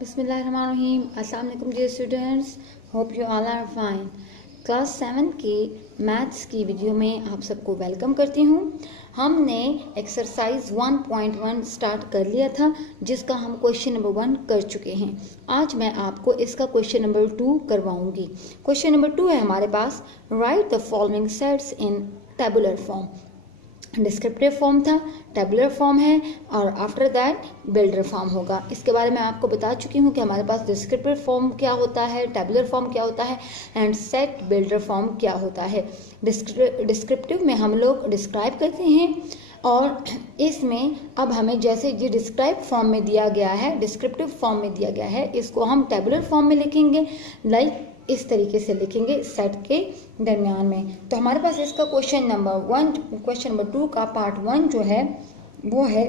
बिस्मिल्लाहिर्रहमानिर्रहीम। अस्सलाम वालेकुम dear students, hope you all are fine. Class 7 की मैथ्स की वीडियो में आप सबको वेलकम करती हूँ। हमने एक्सरसाइज 1.1 स्टार्ट कर लिया था, जिसका हम क्वेश्चन नंबर 1 कर चुके हैं। आज मैं आपको इसका क्वेश्चन नंबर 2 करवाऊंगी। क्वेश्चन नंबर 2 है हमारे पास, write the following sets in tabular form. Descriptive form था, टेबुलर फॉर्म है और आफ्टर दैट बिल्डर फॉर्म होगा। इसके बारे में आपको बता चुकी हूँ कि हमारे पास डिस्क्रिप्टिव फॉर्म क्या होता है, टेबुलर फॉर्म क्या होता है एंड सेट बिल्डर फॉर्म क्या होता है। डिस्क्रिप्टिव में हम लोग डिस्क्राइब करते हैं और इसमें अब हमें जैसे ये डिस्क्राइब फॉर्म में दिया गया है, डिस्क्रिप्टिव फॉर्म में दिया गया है, इसको हम टेबुलर फॉर्म में लिखेंगे। लाइक इस तरीके से लिखेंगे सेट के दरमियान में। तो हमारे पास इसका क्वेश्चन नंबर 2 का पार्ट 1 जो है वो है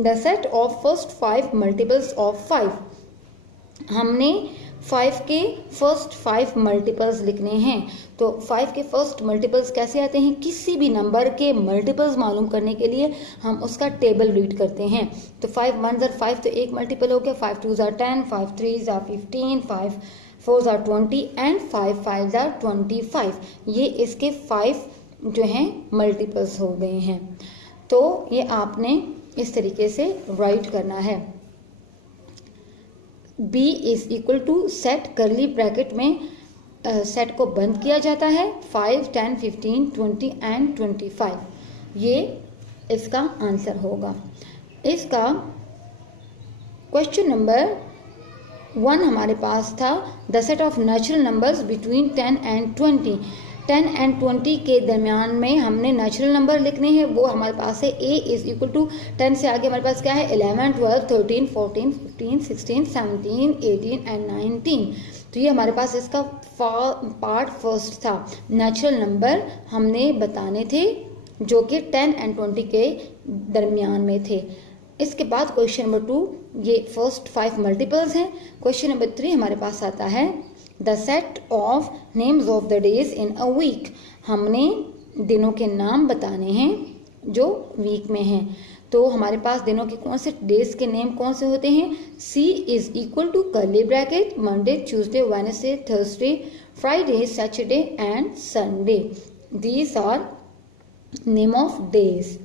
the set of first 5 multiples of 5। हमने 5 के फर्स्ट 5 मल्टीपल्स लिखने हैं। तो 5 के फर्स्ट मल्टीपल्स कैसे आते हैं? किसी भी नंबर के मल्टीपल्स मालूम करने के लिए हम उसका टेबल रीड करते हैं। तो 5 1 ज़ार 5 तो एक मल्टीपल हो गया, 5 2 ज़ार 10, 5 3 ज़ार 15, 5 4 ज़ार 20 एंड 5 5 ज़ार 25। ये इसके 5 जो हैं मल्टीपल्स हो गए हैं। तो ये आपने इस तरीके से राइट करना है। B is equal to set curly bracket में सेट को बंद किया जाता है 5 10 15 20 एंड 25। ये इसका आंसर होगा। इसका क्वेश्चन नंबर 1 हमारे पास था the set of natural numbers between 10 and 20। 10 and 20 के दरमियान में हमने नेचुरल नंबर लिखने हैं। वो हमारे पास है A इज इक्वल टू 10 से आगे हमारे पास क्या है 11 12 13 14 15 16 17 18 एंड 19। तो ये हमारे पास इसका पार्ट फर्स्ट था। नेचुरल नंबर हमने बताने थे जो कि 10 एंड 20 के दरमियान में थे। इसके बाद क्वेश्चन नंबर 2 ये फर्स्ट 5 मल्टीपल्स हैं। क्वेश्चन नंबर 3 हमारे पास आता है the set of names of the days in a week. हमने दिनों के नाम बताने हैं जो वीक में हैं। तो हमारे पास दिनों के कौन से डेज के नेम कौन से होते हैं? C is equal to curly bracket Monday Tuesday Wednesday Thursday Friday Saturday and Sunday. These are name of days.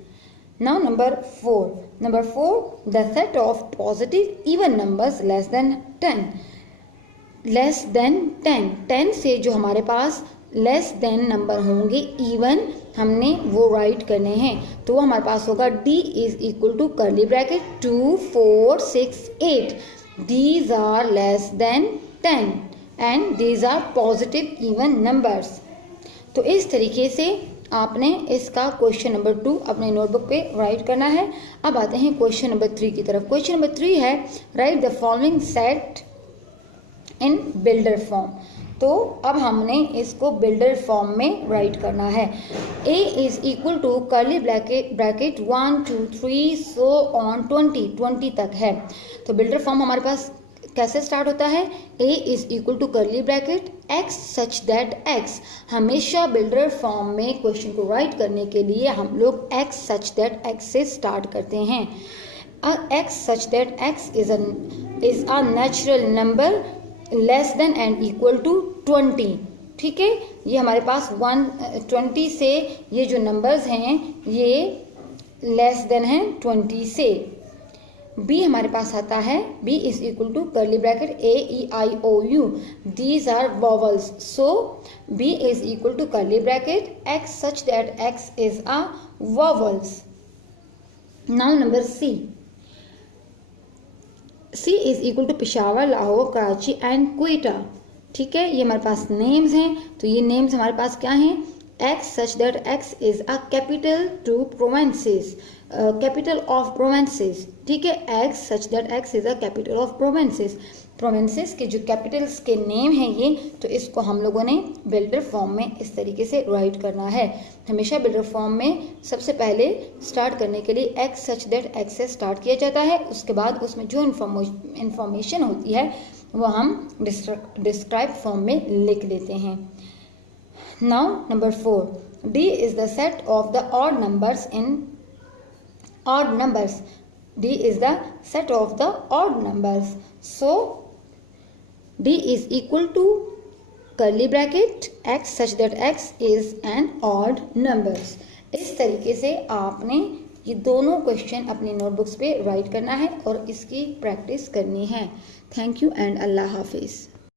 Now number 4, the set of positive even numbers less than 10. 10 से जो हमारे पास less than number होंगे even हमने वो right करने हैं। तो वो हमारे पास होगा D is equal to curly bracket 2 4 6 8। These are less than 10 and these are positive even numbers। तो इस तरीके से आपने इसका क्वेश्चन नंबर 2 अपने नोटबुक पे राइट करना है। अब आते हैं क्वेश्चन नंबर 3 की तरफ। क्वेश्चन नंबर 3 है right the following set in builder form. तो अब हमने इसको बिल्डर फॉर्म में राइट करना है। A is equal to curly bracket 1 2 3 so on 20 तक है। तो बिल्डर फॉर्म हमारे पास कैसे स्टार्ट होता है? A is equal to curly bracket x such that x। हमेशा बिल्डर फॉर्म में क्वेश्चन को राइट करने के लिए हम लोग x सच दैट x से स्टार्ट करते हैं। x such that x is a natural number less than and equal to 20। ठीक है, ये हमारे पास 20 से ये जो नंबर्स हैं ये लेस देन है 20 से। B हमारे पास आता है B is equal to curly bracket A E I O U। These are vowels, so B is equal to curly bracket x such that x is a vowels। Now number C is equal to Peshawar, Lahore, Karachi and Quetta. ठीक है, ये हमारे पास names हैं। तो ये names हमारे पास क्या हैं? x such that x is a capital to provinces, capital of provinces. ठीक है, x such that x is a capital of provinces. Provinces के जो कैपिटल्स के नेम हैं ये, तो इसको हम लोगों ने बिल्डर फॉर्म में इस तरीके से राइट करना है। हमेशा बिल्डर फॉर्म में सबसे पहले स्टार्ट करने के लिए x सच दैट x से स्टार्ट किया जाता है। उसके बाद उसमें जो इंफॉर्मेशन होती है वो हम डिस्क्राइब फॉर्म में लिख लेते हैं। Now number 4 D is the set of the odd numbers in odd numbers. D is the set of the odd numbers. So D is equal to curly bracket x such that x is an odd numbers. इस तरीके से आपने ये दोनों question अपनी notebooks पे right करना है और इसकी प्रैक्टिस करनी है. थैंक यू एंड अल्लाह हाफिज़.